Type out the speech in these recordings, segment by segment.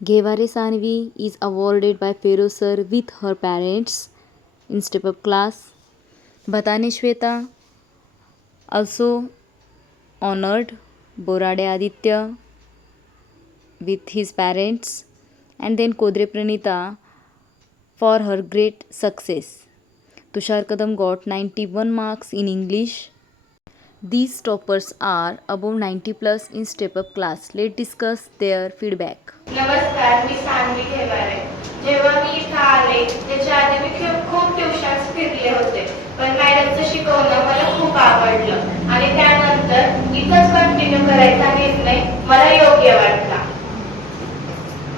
Geware Sanvi is awarded by Feroz sir with her parents in step up class. Bhatane Shweta also honored Borade Aditya with his parents, and then Kodre Pranita for her great success. Tushar Kadam got 91 marks in English. These toppers are above 90 plus in step up class. Let's discuss their feedback. नमस्कार, मी सान्वी घेवारे. जेव्हा मी इथं आले त्याच्या आधी मी खूप tuitions फिरले होते, पण मॅडमचं शिकवणं मला खूप आवडलं आणि त्यानंतर इथंच कंटिन्यू करायचा निर्णय मला योग्य वाटला.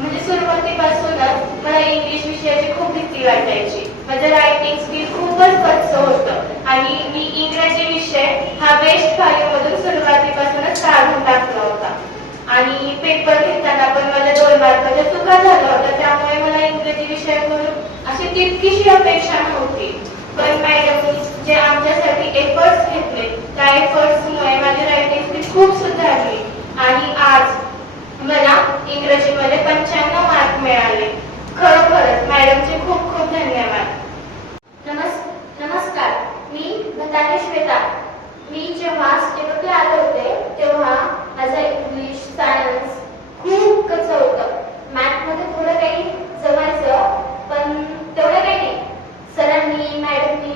म्हणजे सुरुवातीपासूनच मला इंग्लिश विषयाची खूप भीती वाटायची. माझं रायटिंग स्किल खूपच कच्चं होतं आणि मी इंग्रजी विषय हा बेस्ट 5 मधून सुरुवातीपासूनच काढून टाकला होता आणि पेपर घेताना पण मला 2 मार्काच्या चुका झाल्या होत्या. त्यामुळे मला इंग्रजी विषयाकडून अशी तितकीशी अपेक्षा नव्हती, पण मॅडमनी जे आमच्यासाठी एफर्ट्स घेतले त्या एफर्ट्समुळे माझी रायटिंग स्किल खूप सुधारली आणि आज मला इंग्रजीमध्ये 95 मार्क मिळाले. खरोखरच मॅडमचे खूप खूप धन्यवाद. नमस्कार, मी भताने श्वेता. मी जेव्हा स्टेपला आले होते तेव्हा माझं इंग्लिश सायन्स खूप कच्चं होतं. मॅथमध्ये थोडं काही जमायचं, पण तेवढं काही नाही. सरांनी मॅडमनी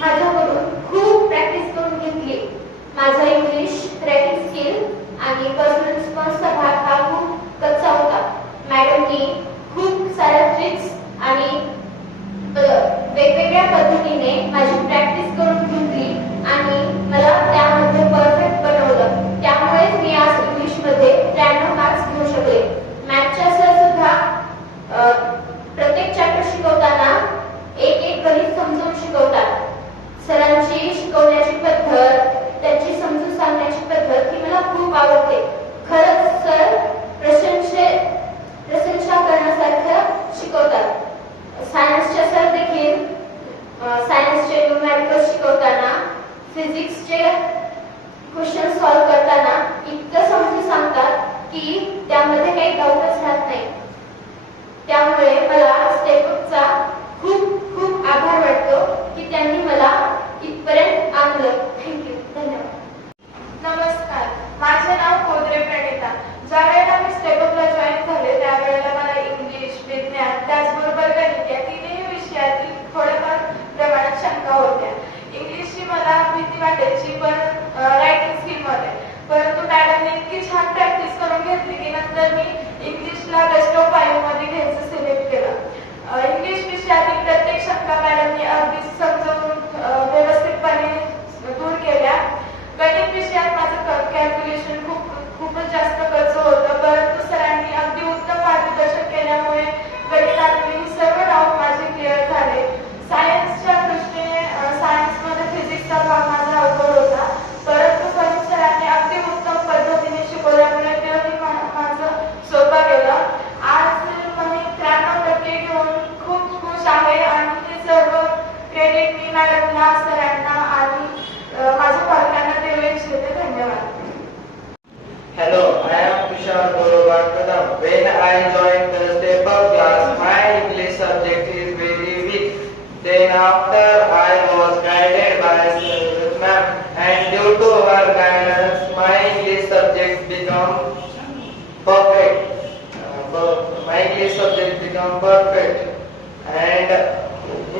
माझ्याकडून खूप प्रॅक्टिस करून घेतली. माझं इंग्लिश रायटिंग स्किल आणि पर्सनल रिस्पॉन्सचा भाग हा खूप कच्चा होता. मॅडमनी खूप साऱ्या ट्रिक्स आणि वेगवेगळ्या पद्धतीने माझी प्रॅक्टिस करून घेतली आणि मला त्यामध्ये परफेक्ट बनवलं. त्यामुळे मी आज इंग्लिशमध्ये 93 मार्क्स घेऊ शकले. मॅथच्या सर सुद्धा प्रत्येक चॅप्टर शिकवताना एक गणित समजून शिकवतात. सरांची शिकवण्याची पद्धत, त्यांची समजून सांगण्याची पद्धत ही मला खूप आवडते. खरंच सर प्रशंसा करण्यासारखं शिकवतात. सायन्सचे सर देखील सायन्सचे न्यूमॅरिकल शिकवताना, फिजिक्सचे क्वेश्चन सॉल्व्ह करताना इतकं समजून सांगतात की त्यामध्ये काही डाऊटच राहत नाही. त्यामुळे मला स्टेपअपचा खूप खूप आभार वाटतो की त्यांनी मला इथपर्यंत आणलं. थँक्यू, धन्यवाद. नमस्कार, माझे नाव कोदरे प्रणिता. ज्या वेळेला मी स्टेपअपला जॉईन झाले त्यावेळेला मला इंग्लिश, विज्ञान त्याचबरोबर गणित या तिन्ही विषयातील थोड्याफार प्रमाणात शंका होत्या. इंग्लिशची मला भीती वाटायची पण रायटिंग स्किलमध्ये, परंतु मॅडमने इतकी छान प्रॅक्टिस करून घेतली की नंतर मी इंग्लिशला बेस्ट ऑफ 5 मध्ये घ्यायचं सिलेक्ट केलं. इंग्लिश विषयातील प्रत्येक शंका मॅडमने अगदी समजावून व्यवस्थितपणे दूर केल्या. गणित विषयात माझं कॅल्क्युलेशन खूपच जास्त कच्चं होतं, परंतु सरांनी अगदी उत्तम मार्गदर्शन केल्यामुळे गणितातली सर्व डाऊट माझे क्लिअर झाले. सायन्सच्या दृष्टीने सायन्समध्ये फिजिक्सचा भाग माझा अवघड होता, परंतु फलित सरांनी अगदी उत्तम पद्धतीने शिकवल्यामुळे तेही माझं सोपं गेलं. आज मी 93% घेऊन खूप खुश आहे आणि हे सर्व क्रेडिट मी मॅडमला, सरांना आणि माझ्या पालकांना देऊ इच्छिते. धन्यवाद. Hello, I am Tushar Kadam. When I joined the step up class, my English subject is very weak. Then after I was guided by Saraswati ma'am, and due to her guidance, my English subject become perfect. My English subject become perfect. And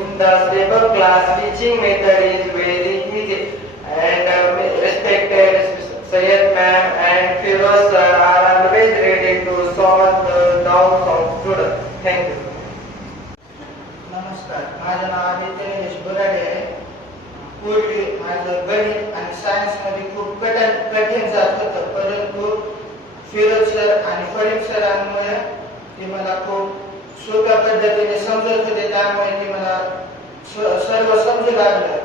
in the step up class, teaching method is very easy. And respected Sayed ma'am and Feroz sir are always ready to solve the doubts of students. Thank you. नमस्कार, माझं नाव आदित्य निलेश बोराडे आहे. पूर्वी माझं गणित आणि सायन्समध्ये खूप कठीण जात होतं, परंतु फिरोज सर आणि फरीद सरांमुळे ते मला खूप सोप्या पद्धतीने समजत होते. त्यामुळे ते मला सर्व समजू लागलं.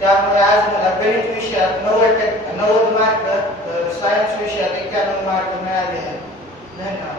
त्यामुळे आज मला गणित विषयात 90 मार्क, सायन्स विषयात 91 मार्क मिळाले आहेत. धन्यवाद.